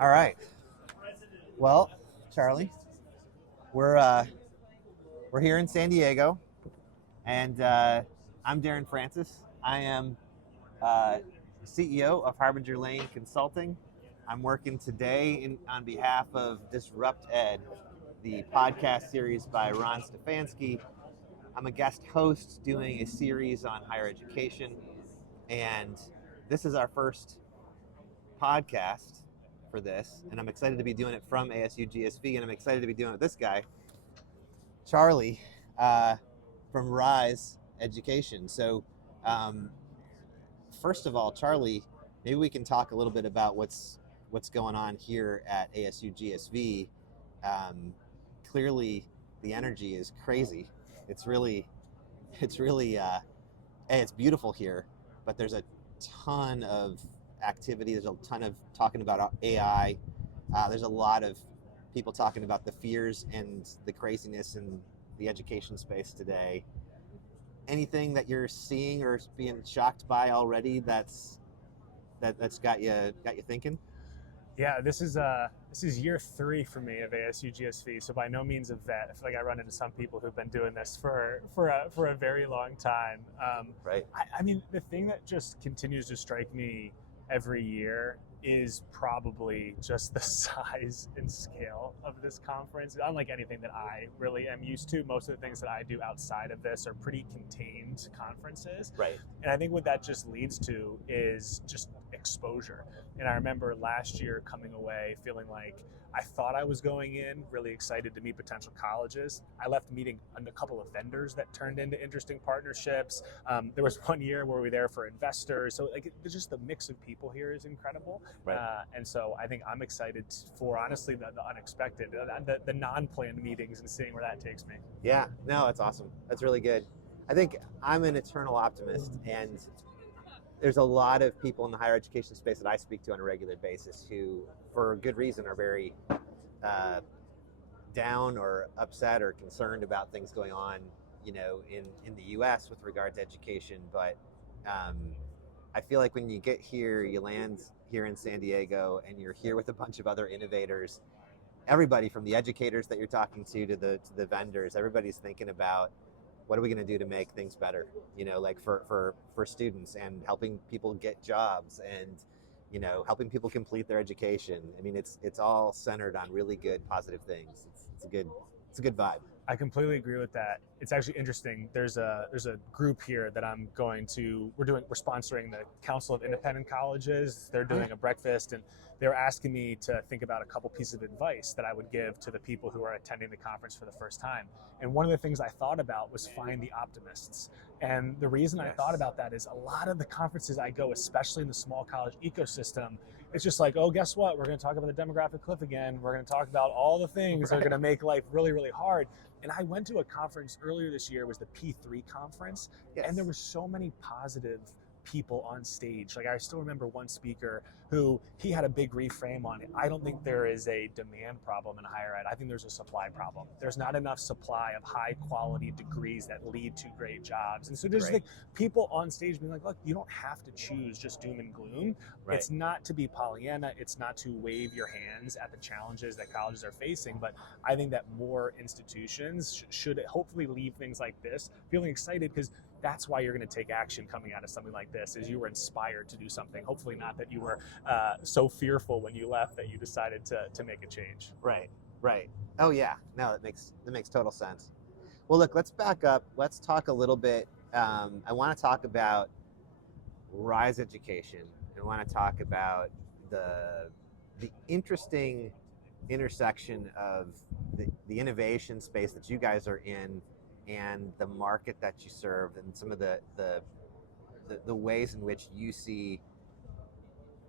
All right. Well, Charlie, we're we're here in San Diego, and I'm Darren Francis. I am CEO of Harbinger Lane Consulting. I'm working today on behalf of Disrupt Ed, the podcast series by Ron Stefanski. I'm a guest host doing a series on higher education, and this is our first podcast for this, and I'm excited to be doing it from ASU GSV, and I'm excited to be doing it with this guy, Charlie, uh, from Rize Education. So, um, first of all, Charlie, maybe we can talk a little bit about what's going on here at ASU GSV. Um, Clearly, the energy is crazy. It's really, it's beautiful here, but there's a ton of activity. There's a ton of talking about AI. There's a lot of people talking about the fears and the craziness in the education space today. Anything that you're seeing or being shocked by already that's got you thinking? Yeah, this is year 3 for me of ASU GSV, so by no means a vet. I feel like I run into some people who've been doing this for a very long time. Right. I mean, the thing that just continues to strike me every year is probably just the size and scale of this conference. Unlike anything that I really am used to, most of the things that I do outside of this are pretty contained conferences. Right. And I think what that just leads to is just exposure. And I remember last year coming away feeling like I thought I was going in really excited to meet potential colleges. I left meeting a couple of vendors that turned into interesting partnerships. There was one year where we were there for investors. So like, just the mix of people here is incredible. Right. And so I think I'm excited for, honestly, the unexpected, the non-planned meetings, and seeing where that takes me. Yeah, no, that's awesome. That's really good. I think I'm an eternal optimist, and there's a lot of people in the higher education space that I speak to on a regular basis who, for good reason, are very down or upset or concerned about things going on, in the U.S. with regard to education. But I feel like when you get here, you land here in San Diego, and you're here with a bunch of other innovators. Everybody from the educators that you're talking to the vendors, everybody's thinking about what are we going to do to make things better, like for students, and helping people get jobs, and helping people complete their education. I mean, it's all centered on really good, positive things. It's a good vibe. I completely agree with that. It's actually interesting. There's a group here that we're sponsoring the Council of Independent Colleges. They're doing a breakfast, and they're asking me to think about a couple pieces of advice that I would give to the people who are attending the conference for the first time. And one of the things I thought about was find the optimists. And the reason I thought about that is a lot of the conferences I go, especially in the small college ecosystem, it's just like, oh, guess what? We're going to talk about the demographic cliff again. We're going to talk about all the things that are going to make life really, really hard. And I went to a conference earlier this year. It was the P3 conference. Yes. And there were so many positive people on stage. Like, I still remember one speaker who, he had a big reframe on it. I don't think there is a demand problem in higher ed. I think there's a supply problem. There's not enough supply of high quality degrees that lead to great jobs. And so there's like people on stage being like, look, you don't have to choose just doom and gloom. Right. It's not to be Pollyanna. It's not to wave your hands at the challenges that colleges are facing. But I think that more institutions should hopefully leave things like this feeling excited, because that's why you're going to take action coming out of something like this, is you were inspired to do something. Hopefully not that you were so fearful when you left that you decided to make a change. Right. Oh yeah, no, that makes total sense. Well, look, let's back up. Let's talk a little bit. I want to talk about Rize Education. I want to talk about the interesting intersection of the innovation space that you guys are in, and the market that you serve, and some of the ways in which you see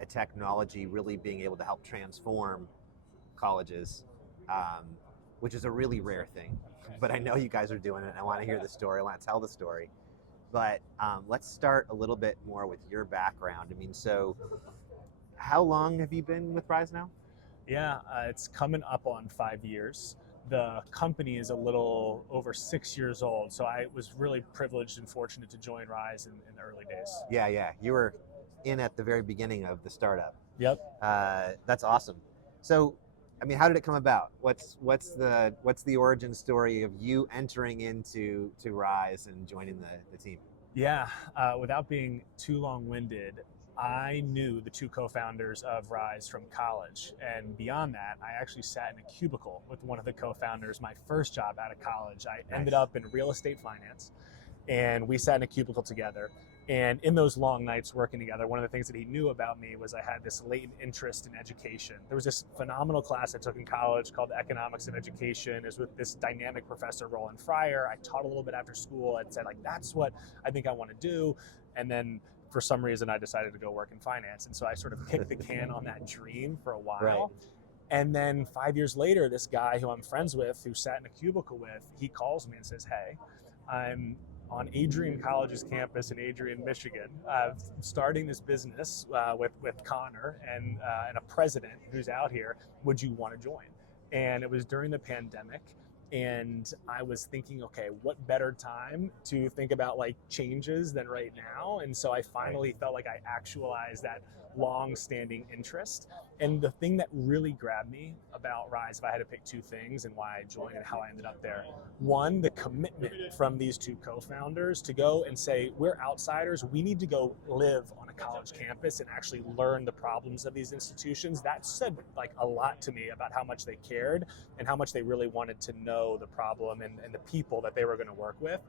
a technology really being able to help transform colleges, which is a really rare thing. But I know you guys are doing it, and I want to hear the story. I want to tell the story. But let's start a little bit more with your background. I mean, so how long have you been with Rize now? Yeah, it's coming up on 5 years. The company is a little over 6 years old, so I was really privileged and fortunate to join Rize in the early days. Yeah. You were in at the very beginning of the startup. Yep. That's awesome. So, I mean, how did it come about? What's the origin story of you entering into Rize and joining the team? Yeah, without being too long-winded, I knew the two co-founders of Rize from college, and beyond that, I actually sat in a cubicle with one of the co-founders my first job out of college. I ended Nice. up in real estate finance, and we sat in a cubicle together. And in those long nights working together, one of the things that he knew about me was I had this latent interest in education. There was this phenomenal class I took in college called Economics of Education. It was with this dynamic professor, Roland Fryer. I taught a little bit after school. I'd said, like, that's what I think I want to do. And then for some reason, I decided to go work in finance. And so I sort of kicked the can on that dream for a while. Right. And then 5 years later, this guy who I'm friends with, who sat in a cubicle with, he calls me and says, hey, I'm on Adrian College's campus in Adrian, Michigan, starting this business with Connor and a president who's out here. Would you want to join? And it was during the pandemic, and I was thinking, okay, what better time to think about like changes than right now? And so I finally felt like I actualized that long-standing interest. And the thing that really grabbed me about Rize, if I had to pick two things and why I joined and how I ended up there, one, the commitment from these two co-founders to go and say, we're outsiders, we need to go live on a college campus and actually learn the problems of these institutions. That said like a lot to me about how much they cared and how much they really wanted to know the problem and the people that they were going to work with.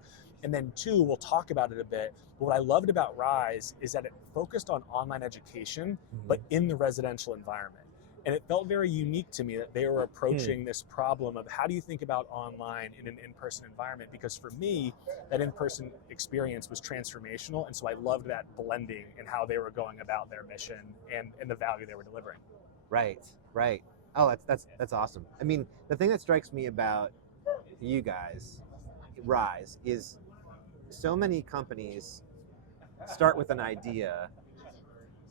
And then two, we'll talk about it a bit, but what I loved about Rize is that it focused on online education, but in the residential environment. And it felt very unique to me that they were approaching this problem of how do you think about online in an in-person environment? Because for me, that in-person experience was transformational. And so I loved that blending and how they were going about their mission and the value they were delivering. Right, right. Oh, that's awesome. I mean, the thing that strikes me about you guys, Rize, is so many companies start with an idea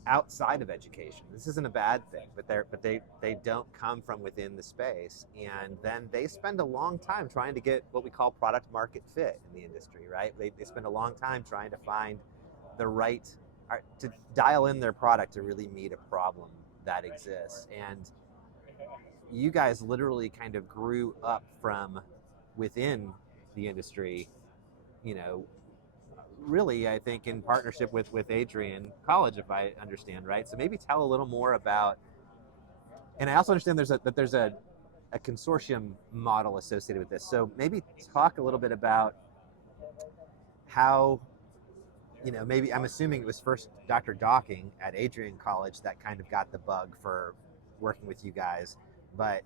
outside of education. This isn't a bad thing, but they don't come from within the space, and then they spend a long time trying to get what we call product market fit in the industry, right? They spend a long time trying to find the right, to dial in their product to really meet a problem that exists. And you guys literally kind of grew up from within the industry, you know, really, I think in partnership with Adrian College, if I understand right. So maybe tell a little more about, and I also understand there's a consortium model associated with this. So maybe talk a little bit about how, you know, maybe I'm assuming it was first Dr. Docking at Adrian College that kind of got the bug for working with you guys, but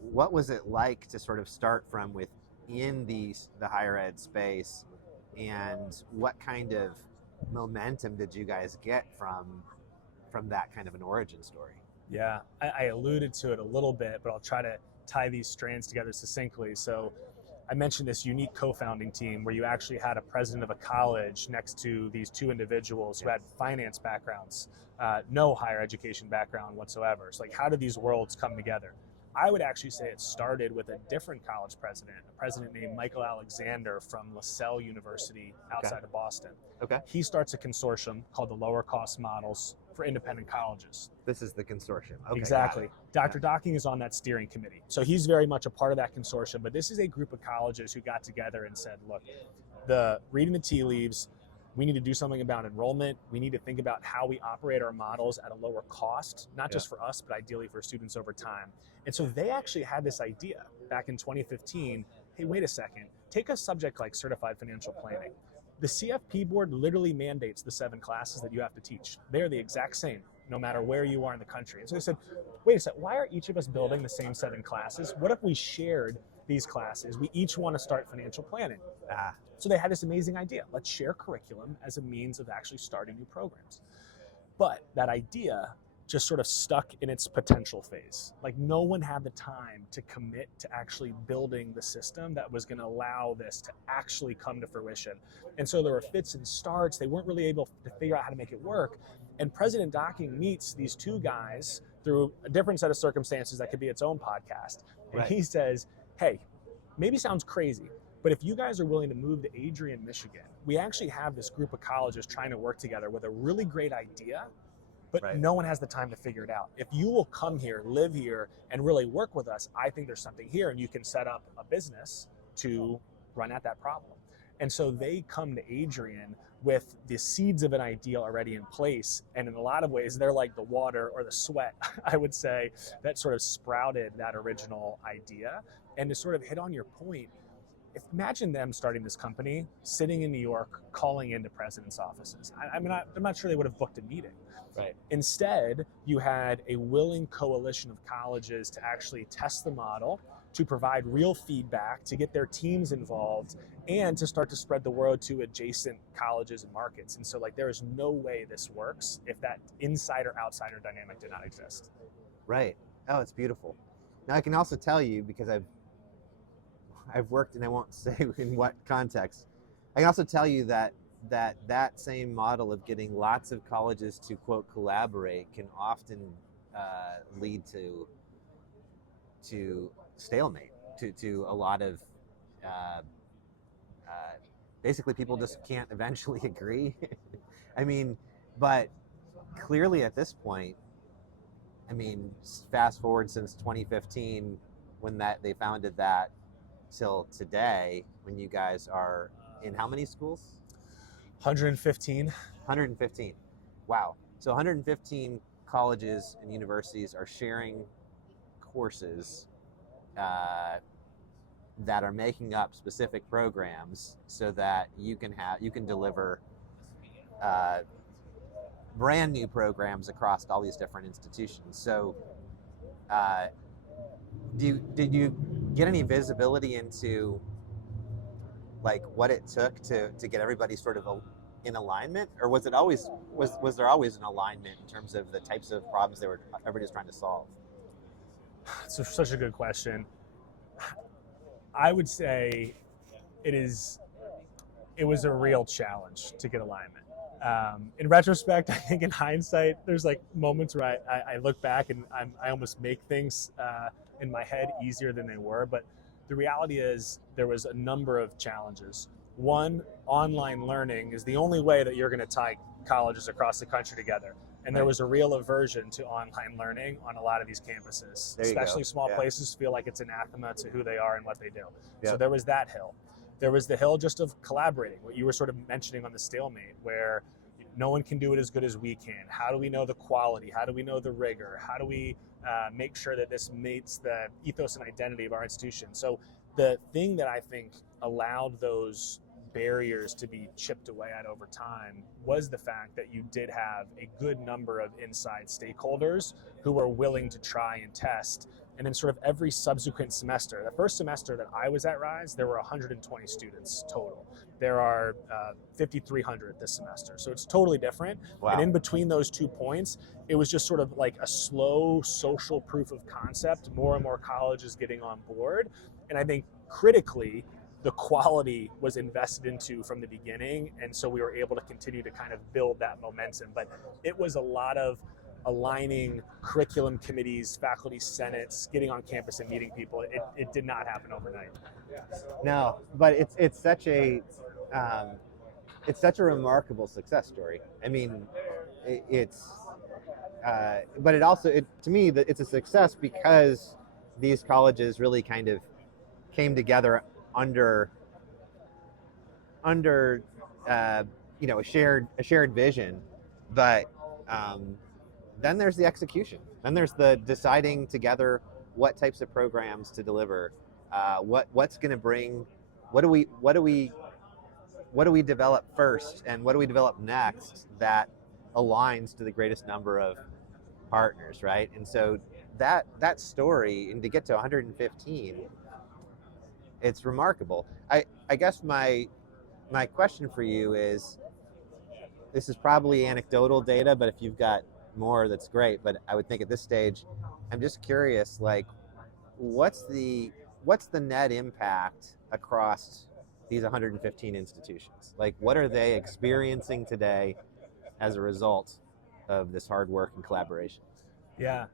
what was it like to sort of start from within the higher ed space, and what kind of momentum did you guys get from that kind of an origin story? Yeah, I alluded to it a little bit, but I'll try to tie these strands together succinctly. So I mentioned this unique co-founding team where you actually had a president of a college next to these two individuals who had finance backgrounds, no higher education background whatsoever. So like, how did these worlds come together? I would actually say it started with a different college president, a president named Michael Alexander from LaSalle University outside of Boston. Okay. He starts a consortium called the Lower Cost Models for Independent Colleges. This is the consortium. Okay, exactly. Dr. Docking is on that steering committee. So he's very much a part of that consortium, but this is a group of colleges who got together and said, look, reading the tea leaves, we need to do something about enrollment. We need to think about how we operate our models at a lower cost, not just for us, but ideally for students over time. And so they actually had this idea back in 2015, hey, wait a second, take a subject like certified financial planning. The CFP board literally mandates the 7 classes that you have to teach. They're the exact same, no matter where you are in the country. And so they said, wait a second, why are each of us building the same 7 classes? What if we shared these classes? We each want to start financial planning. So they had this amazing idea. Let's share curriculum as a means of actually starting new programs. But that idea just sort of stuck in its potential phase. Like, no one had the time to commit to actually building the system that was going to allow this to actually come to fruition. And so there were fits and starts. They weren't really able to figure out how to make it work. And President Docking meets these two guys through a different set of circumstances that could be its own podcast. And he says, hey, maybe sounds crazy, but if you guys are willing to move to Adrian, Michigan, we actually have this group of colleges trying to work together with a really great idea, but Right. no one has the time to figure it out. If you will come here, live here, and really work with us, I think there's something here, and you can set up a business to run at that problem. And so they come to Adrian with the seeds of an idea already in place. And in a lot of ways, they're like the water or the sweat, I would say, that sort of sprouted that original idea. And to sort of hit on your point, imagine them starting this company, sitting in New York, calling into presidents' offices. I'm not sure they would have booked a meeting. Right. Instead, you had a willing coalition of colleges to actually test the model, to provide real feedback, to get their teams involved, and to start to spread the word to adjacent colleges and markets. And so, like, there is no way this works if that insider-outsider dynamic did not exist. Right. Oh, it's beautiful. Now, I can also tell you, because I've worked, and I won't say in what context, I can also tell you that same model of getting lots of colleges to, quote, collaborate can often lead to stalemate, to a lot of basically people just can't eventually agree. I mean, but clearly at this point, I mean, fast forward since 2015 when they founded that till today, when you guys are in how many schools? 115. 115. Wow. So 115 colleges and universities are sharing courses that are making up specific programs so that you can deliver brand new programs across all these different institutions. So did you get any visibility into like what it took to get everybody sort of in alignment, or was there always an alignment in terms of the types of problems everybody's trying to solve? It's such a good question. I would say it was a real challenge to get alignment. In retrospect, I think in hindsight, there's like moments where I look back and I almost make things in my head easier than they were. But the reality is there was a number of challenges. One, online learning is the only way that you're going to tie colleges across the country together. And there was a real aversion to online learning on a lot of these campuses, especially small places feel like it's anathema to who they are and what they do. Yep. So there was that hill. There was the hill just of collaborating, what you were sort of mentioning on the stalemate, where no one can do it as good as we can. How do we know the quality? How do we know the rigor? How do we make sure that this meets the ethos and identity of our institution? So the thing that I think allowed those barriers to be chipped away at over time was the fact that you did have a good number of inside stakeholders who were willing to try and test. And then sort of every subsequent semester, the first semester that I was at Rize, there were 120 students total. There are 5,300 this semester. So it's totally different. Wow. And in between those 2 points, it was just sort of like a slow social proof of concept, more and more colleges getting on board. And I think critically, the quality was invested into from the beginning. And so we were able to continue to kind of build that momentum. But it was a lot of aligning curriculum committees, faculty senates, getting on campus and meeting people. It did not happen overnight. No, but it's such a remarkable success story. I mean, but it also, to me, it's a success because these colleges really kind of came together under a shared vision, but then there's the execution. Then there's the deciding together what types of programs to deliver, what's going to bring, what do we develop first, and what do we develop next that aligns to the greatest number of partners, right? And so that story, and to get to 115, it's remarkable. I guess my question for you is, this is probably anecdotal data, but if you've got more, that's great. But I would think at this stage, I'm just curious, like, what's the net impact across these 115 institutions? Like, what are they experiencing today as a result of this hard work and collaboration? Yeah.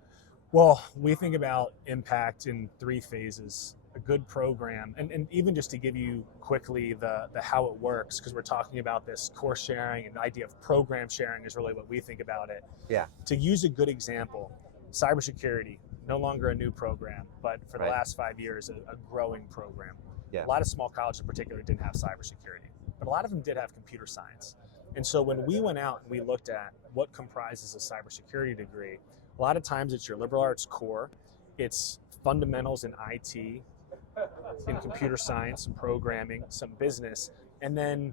Well, we think about impact in three phases. A good program, and even just to give you quickly the how it works, because we're talking about this course sharing and the idea of program sharing is really what we think about it. Yeah. To use a good example, cybersecurity, no longer a new program, but for the Right. last 5 years, a growing program. Yeah. A lot of small colleges in particular didn't have cybersecurity, but a lot of them did have computer science. And so when we went out and we looked at what comprises a cybersecurity degree, a lot of times it's your liberal arts core, it's fundamentals in IT, in computer science, some programming, some business, and then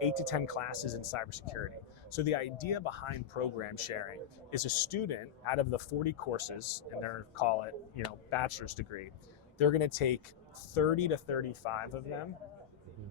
8 to 10 classes in cybersecurity. So the idea behind program sharing is a student out of the 40 courses, and they're call it, bachelor's degree, they're going to take 30 to 35 of them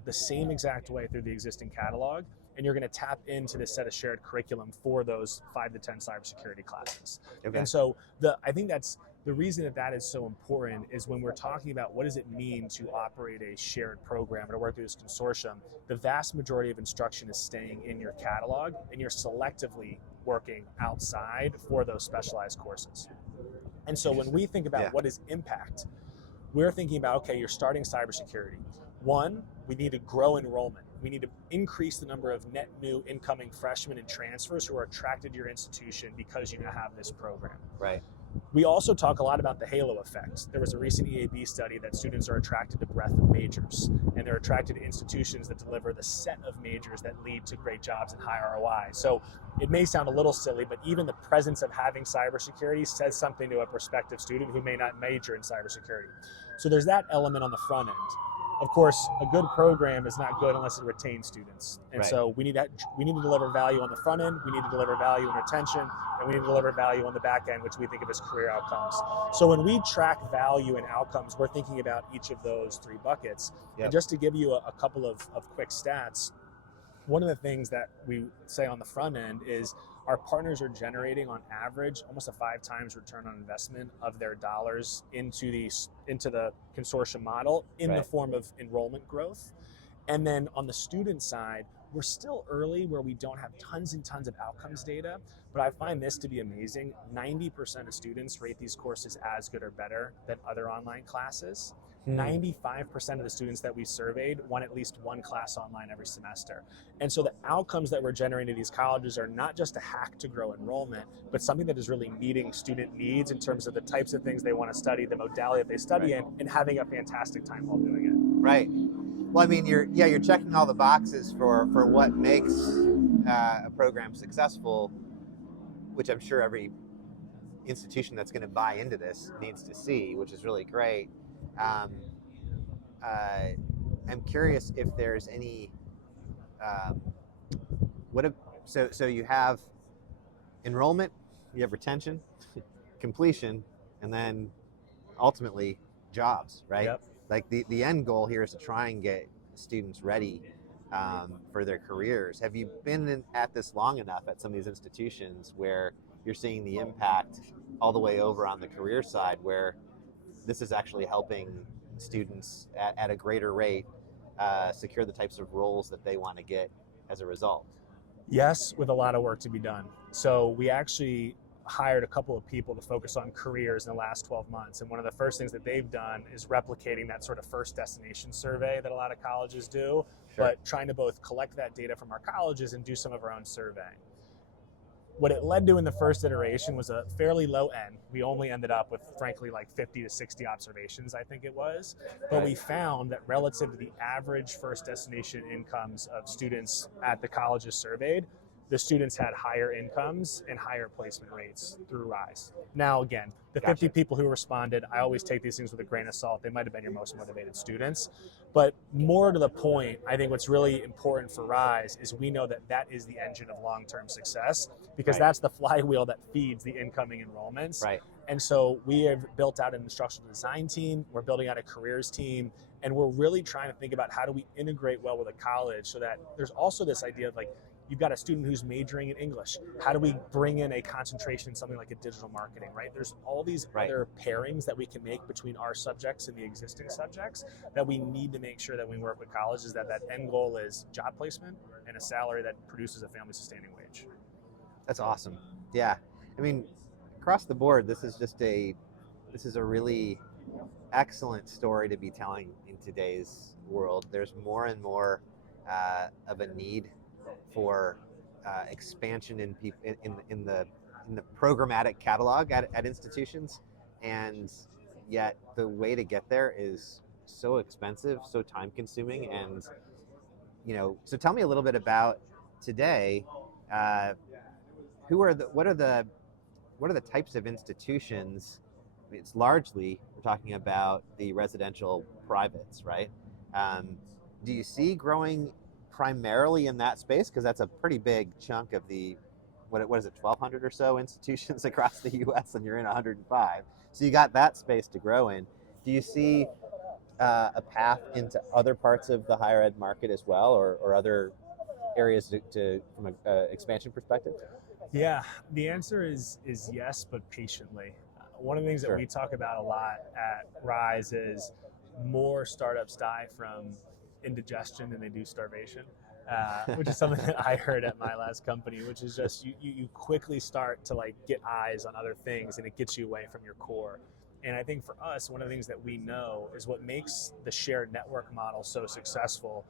the same exact way through the existing catalog, and you're going to tap into this set of shared curriculum for those 5 to 10 cybersecurity classes. Okay. And so I think that's the reason that is so important is when we're talking about what does it mean to operate a shared program or to work through this consortium, the vast majority of instruction is staying in your catalog and you're selectively working outside for those specialized courses. And so when we think about what is impact, we're thinking about, okay, you're starting cybersecurity. One, we need to grow enrollment. We need to increase the number of net new incoming freshmen and transfers who are attracted to your institution because you now have this program. Right. We also talk a lot about the halo effect. There was a recent EAB study that students are attracted to breadth of majors, and they're attracted to institutions that deliver the set of majors that lead to great jobs and high ROI. So it may sound a little silly, but even the presence of having cybersecurity says something to a prospective student who may not major in cybersecurity. So there's that element on the front end. Of course, a good program is not good unless it retains students. And so we need to deliver value on the front end, we need to deliver value in retention, and we need to deliver value on the back end, which we think of as career outcomes. So when we track value and outcomes, we're thinking about each of those three buckets. Yep. And just to give you a couple of quick stats, one of the things that we say on the front end is our partners are generating on average almost a 5 times return on investment of their dollars into the consortium model in the form of enrollment growth. And then on the student side, we're still early where we don't have tons and tons of outcomes data, but I find this to be amazing. 90% of students rate these courses as good or better than other online classes. 95% of the students that we surveyed want at least one class online every semester. And so the outcomes that we're generating at these colleges are not just a hack to grow enrollment, but something that is really meeting student needs in terms of the types of things they want to study, the modality that they study in, and having a fantastic time while doing it. Right. Well, I mean, you're checking all the boxes for what makes a program successful, which I'm sure every institution that's going to buy into this needs to see, which is really great. I'm curious if there's any so you have enrollment, you have retention, completion, and then ultimately jobs, right? Yep. Like the end goal here is to try and get students ready for their careers. Have you been at this long enough at some of these institutions where you're seeing the impact all the way over on the career side, where this is actually helping students at a greater rate secure the types of roles that they want to get as a result? Yes, with a lot of work to be done. So we actually hired a couple of people to focus on careers in the last 12 months. And one of the first things that they've done is replicating that sort of first destination survey that a lot of colleges do, but trying to both collect that data from our colleges and do some of our own surveying. What it led to in the first iteration was a fairly low end. We only ended up with, frankly, like 50 to 60 observations, I think it was. But we found that relative to the average first destination incomes of students at the colleges surveyed, the students had higher incomes and higher placement rates through Rize. Now, again, the 50 people who responded, I always take these things with a grain of salt. They might have been your most motivated students. But more to the point, I think what's really important for Rize is we know that that is the engine of long-term success, because that's the flywheel that feeds the incoming enrollments. Right. And so we have built out an instructional design team, we're building out a careers team, and we're really trying to think about how do we integrate well with a college so that there's also this idea of like, you've got a student who's majoring in English. How do we bring in a concentration in something like a digital marketing, right? There's all these other pairings that we can make between our subjects and the existing subjects that we need to make sure that when we work with colleges that end goal is job placement and a salary that produces a family-sustaining wage. That's awesome. Yeah. I mean, across the board, this is a really excellent story to be telling in today's world. There's more and more of a need for expansion in the programmatic catalog at institutions, and yet the way to get there is so expensive, so time consuming, and so tell me a little bit about today. Uh, who are the what are the types of institutions? I mean, it's largely we're talking about the residential privates, right? Um, do you see growing primarily in that space, because that's a pretty big chunk of the what is it, 1,200 or so institutions across the U.S. and you're in 105, so you got that space to grow in. Do you see a path into other parts of the higher ed market as well, or other areas from an expansion perspective? Yeah, the answer is yes, but patiently. One of the things that Sure. we talk about a lot at Rize is more startups die from indigestion than they do starvation, which is something that I heard at my last company, which is just you quickly start to like get eyes on other things and it gets you away from your core. And I think for us, one of the things that we know is what makes the shared network model so successful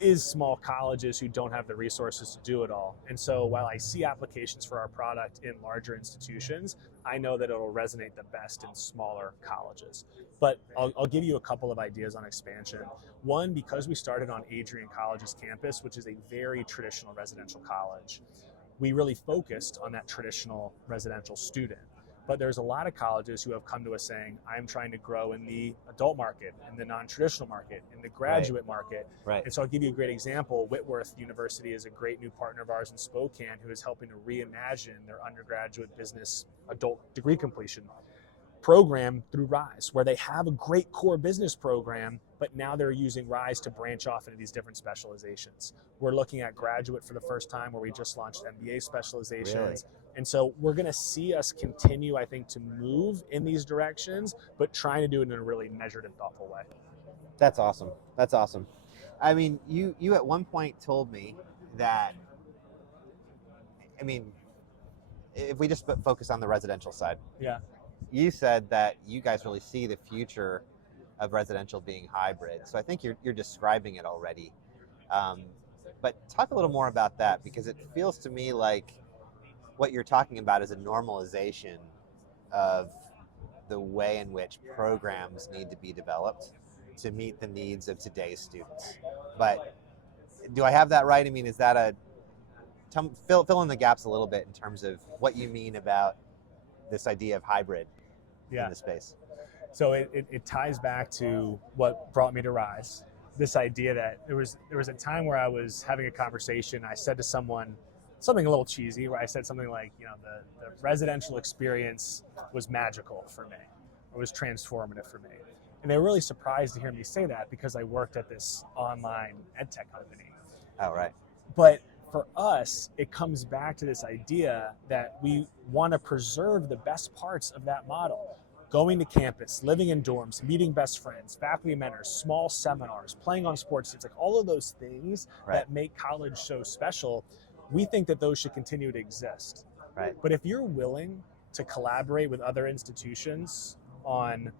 is small colleges who don't have the resources to do it all. And so while I see applications for our product in larger institutions, I know that it'll resonate the best in smaller colleges. But I'll give you a couple of ideas on expansion. One, because we started on Adrian College's campus, which is a very traditional residential college, we really focused on that traditional residential student. But there's a lot of colleges who have come to us saying, I'm trying to grow in the adult market, in the non-traditional market, in the graduate market. Right. And so I'll give you a great example. Whitworth University is a great new partner of ours in Spokane who is helping to reimagine their undergraduate business adult degree completion program through Rize, where they have a great core business program, but now they're using Rize to branch off into these different specializations. We're looking at graduate for the first time, where we just launched MBA specializations. Really? And so we're going to see us continue, I think, to move in these directions, but trying to do it in a really measured and thoughtful way. That's awesome. That's awesome. I mean, you at one point told me that, I mean, if we just focus on the residential side, Yeah. you said that you guys really see the future of residential being hybrid. So I think you're describing it already. But talk a little more about that, because it feels to me like what you're talking about is a normalization of the way in which programs need to be developed to meet the needs of today's students. But do I have that right? I mean, is that fill in the gaps a little bit in terms of what you mean about this idea of hybrid in the space? So it ties back to what brought me to Rize. This idea that there was a time where I was having a conversation. I said to someone something a little cheesy, where I said something like, the residential experience was magical for me, or was transformative for me. And they were really surprised to hear me say that, because I worked at this online ed tech company. Oh, right. But for us, it comes back to this idea that we want to preserve the best parts of that model. Going to campus, living in dorms, meeting best friends, faculty mentors, small seminars, playing on sports teams, like all of those things that make college so special, we think that those should continue to exist. Right. But if you're willing to collaborate with other institutions on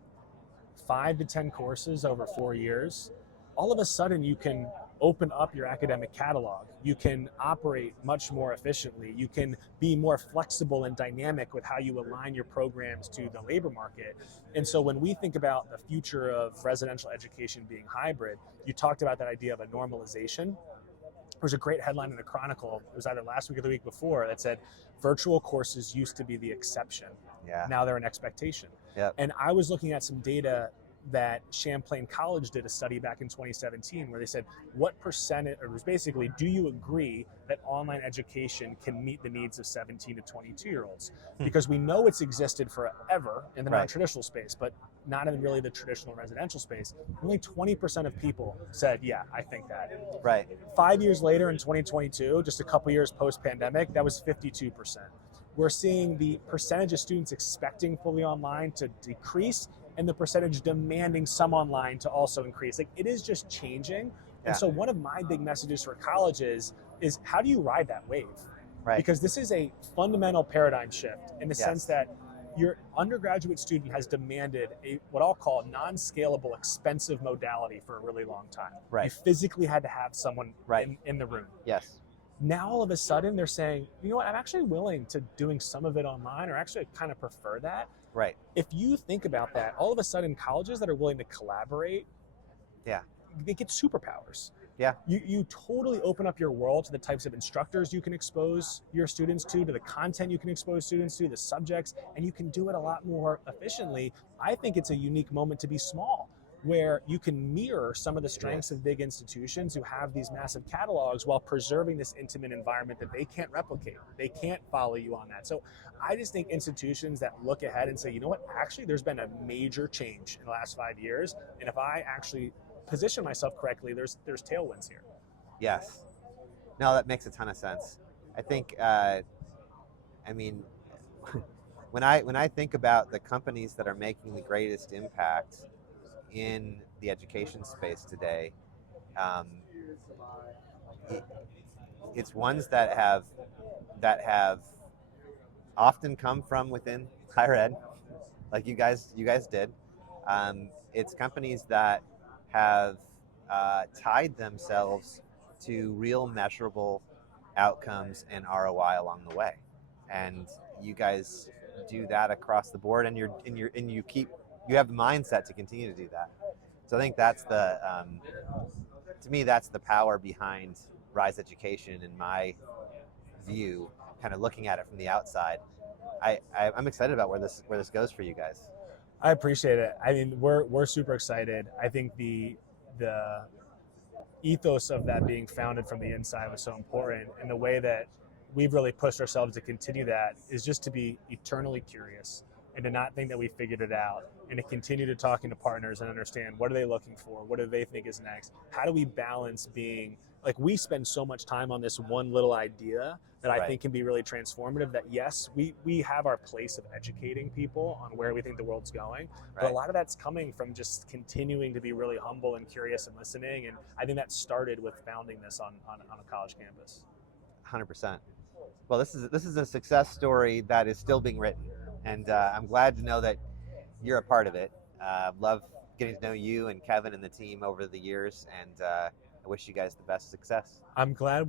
5 to 10 courses over 4 years, all of a sudden you can open up your academic catalog. You can operate much more efficiently. You can be more flexible and dynamic with how you align your programs to the labor market. And so when we think about the future of residential education being hybrid, you talked about that idea of a normalization. There was a great headline in the Chronicle, it was either last week or the week before, that said, virtual courses used to be the exception. Yeah. Now they're an expectation. Yep. And I was looking at some data that Champlain College did a study back in 2017, where they said, what percentage, or it was basically, do you agree that online education can meet the needs of 17 to 22-year-olds? Because we know it's existed forever in the non-traditional space, but not in really the traditional residential space. Only 20% of people said, yeah, I think that. Right. 5 years later in 2022, just a couple years post-pandemic, that was 52%. We're seeing the percentage of students expecting fully online to decrease, and the percentage demanding some online to also increase. Like, it is just changing. And so one of my big messages for colleges is, how do you ride that wave? Right. Because this is a fundamental paradigm shift in the sense that your undergraduate student has demanded what I'll call non-scalable, expensive modality for a really long time. Right. You physically had to have someone in the room. Yes. Now all of a sudden they're saying, you know what, I'm actually willing to doing some of it online, or actually I kind of prefer that. Right. If you think about that, all of a sudden colleges that are willing to collaborate, they get superpowers. Yeah. You totally open up your world to the types of instructors you can expose your students to the content you can expose students to, the subjects, and you can do it a lot more efficiently. I think it's a unique moment to be small, where you can mirror some of the strengths of big institutions who have these massive catalogs while preserving this intimate environment that they can't replicate. They can't follow you on that. So I just think institutions that look ahead and say, you know what, actually there's been a major change in the last 5 years, and if I actually position myself correctly, there's tailwinds here. Yes. No, that makes a ton of sense. I think, I mean, when I think about the companies that are making the greatest impact in the education space today, it's ones that have often come from within higher ed, like you guys did. It's companies that have tied themselves to real measurable outcomes and ROI along the way, and you guys do that across the board, and you have the mindset to continue to do that. So I think that's to me that's the power behind Rize Education in my view, kind of looking at it from the outside. I'm excited about where this goes for you guys. I appreciate it. I mean, we're super excited. I think the ethos of that being founded from the inside was so important, and the way that we've really pushed ourselves to continue that is just to be eternally curious and to not think that we figured it out, and to continue to talking to partners and understand what are they looking for, what do they think is next, how do we balance being like, we spend so much time on this one little idea that I think can be really transformative, that yes, we have our place of educating people on where we think the world's going, but a lot of that's coming from just continuing to be really humble and curious and listening, and I think that started with founding this on a college campus. 100%. Well, this is a success story that is still being written, and I'm glad to know that you're a part of it. Love getting to know you and Kevin and the team over the years, and I wish you guys the best success. I'm glad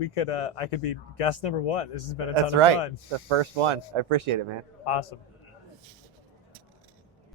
I could be guest number one. This has been a ton of fun. That's right. The first one. I appreciate it, man. Awesome.